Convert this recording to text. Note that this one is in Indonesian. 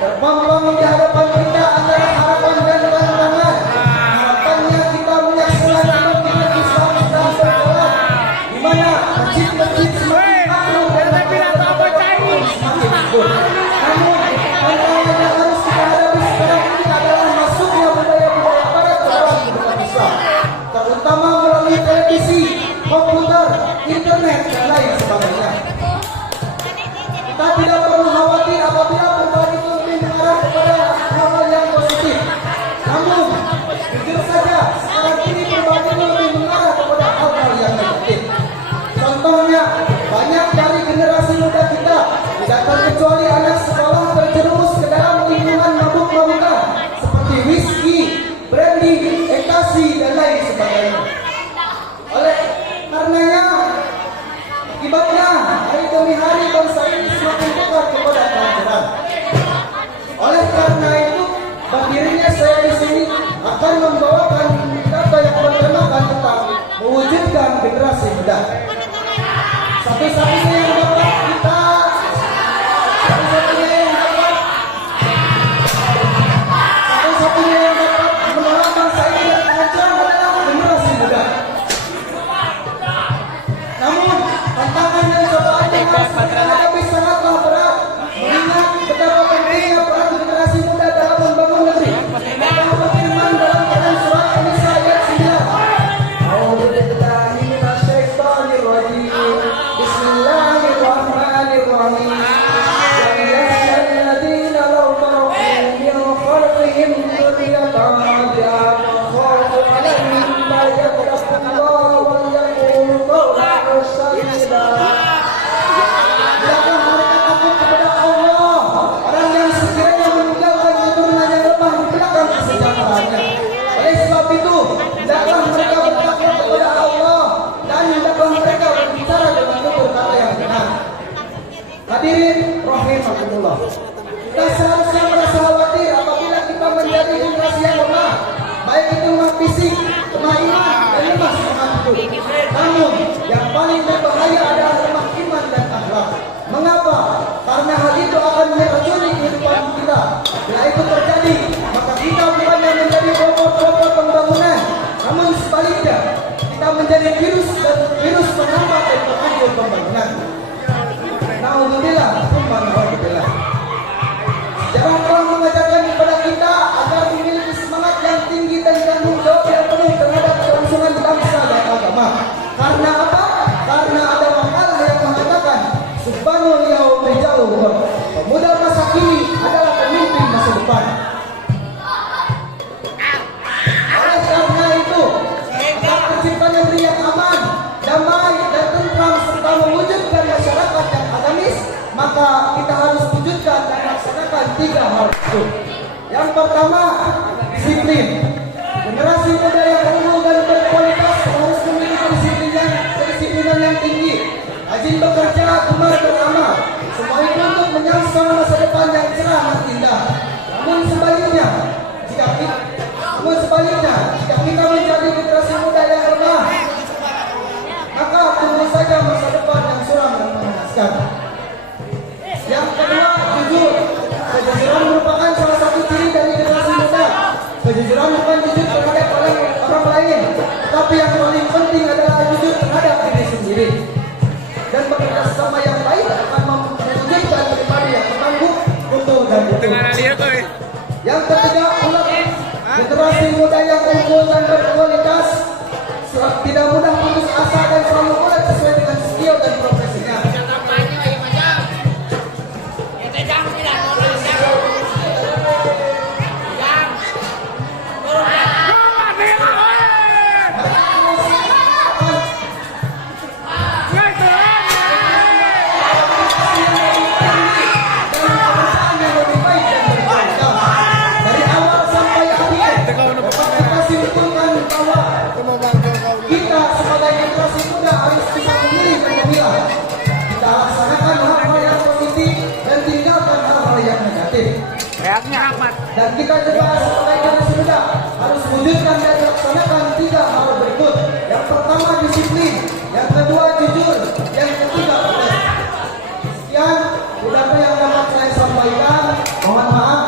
Terpampang di hadapan kita antara harapan dan tantangan. Harapannya kita menyaksikan kebangkitan Islam dan berjalan, di mana masjid-masjid semakin penuh dan semakin subur. Namun tantangan yang harus kita hadapi sekarang ini adalah masuknya budaya-budaya barat ke dalam kehidupan Islam, terutama melalui televisi, komputer, internet dan lain sebagainya. Kita tidak perlu khawatir apabila perubahan itu lebih mengarah kepada hal-hal yang positif. Namun, jujur saja, sekarang ini perubahan itu lebih mengarah kepada hal-hal yang negatif. Contohnya, banyak dari generasi muda kita, tidak terkecuali anak sekolah, terjerumus ke dalam lingkungan mabuk-mabukan seperti whisky, brandy, ekstasi, dan lain sebagainya. Oleh karenanya, akibatnya hari demi hari bangsa ini semakin dekat kepada kehancuran. Oleh karena itu, berdirinya saya di sini akan membawakan kata yang bertemakan tentang mewujudkan generasi muda. Satu-satunya yang dapat kita, satu-satunya yang dapat menolong bangsa ini dari kehancuran adalah generasi muda. Namun, tantangan dan cobaan yang harus kita hadapi sangatlah berat, mengingat betapa pentingnya peran generasi muda dalam membangun negeri. Maka berfirman dalam Quran surah An-Nisa ayat 9. A'udzubillahi minasyaitonir rajim. Bismillahirrahmanirrahim. Walladzina law taraku min khalqihim dzurriyyatan dha'afan khafu 'alaihim fayattaqullah wal yaqulu qawlan sadida. Bilakah mereka takut kepada Allah, orang yang sekiranya meninggalkan keturunannya lemah di belakang kesejahteraannya. Oleh sebab itu, hendaklah mereka bertakwa kepada Allah dan hendaklah mereka berbicara dengan tutur kata yang benar. Hadirin rahimakumullah, kita seharusnya merasa khawatir apabila kita menjadi generasi yang lemah, baik itu lemah fisik, lemah iman, dan lemah semangat hidup. Namun, yang paling berbahaya adalah lemah iman dan akhlak. Mengapa? Karena hal itu akan meracuni kehidupan kita. Bila itu terjadi, maka kita bukannya menjadi bobot-bobot pembangunan, namun sebaliknya, kita menjadi virus penghambat dan penghancur pembangunan. Na'udzubillah, tsumma na'udzubillah. Sejarah telah mengajarkan kepada kita agar memiliki semangat yang tinggi dan tanggung jawab yang penuh terhadap kelangsungan bangsa dan agama. Karena apa? Karena ada makalah yang mengatakan subhanul yaum rijauhum, pemuda masa kini adalah pemimpin masa depan. Oleh karena itu, agar tercipta negeri yang aman, damai, dan tentram serta mewujudkan masyarakat yang agamis, maka kita harus wujudkan dan laksanakan 3 hal itu. Yang pertama, disiplin. Generasi muda yang unggul dan berkualitas harus memiliki kedisiplinan yang tinggi, rajin bekerja, gemar beramal, semua itu untuk menyangsang masa depan yang cerah dan indah. Namun sebaliknya, jika kita menjadi generasi muda yang lemah, maka tunggu saja masa depan yang suram dan mengenaskan. Yang kedua, jujur. Kejujuran merupakan salah satu ciri dari generasi muda. Kejujuran bukan jujur terhadap Dengan lihat tuh. Yang ketiga, ulang generasi muda yang unggul dan berkualitas, tidak mudah putus asa dan selalu ulet sesuai dengan skill dan profesinya. Dari awal sampai akhir, kita simpulkan bahwa kita sebagai generasi muda harus bisa memilih dan memilah. Kita laksanakan hal-hal yang positif dan tinggalkan hal-hal yang negatif. Dan kita juga sebagai generasi muda harus wujudkan dan laksanakan 3 hal berikut. Yang pertama disiplin, yang kedua jujur, yang ketiga ikhlas. Sekian, udahlah yang dapat saya sampaikan. Mohon maaf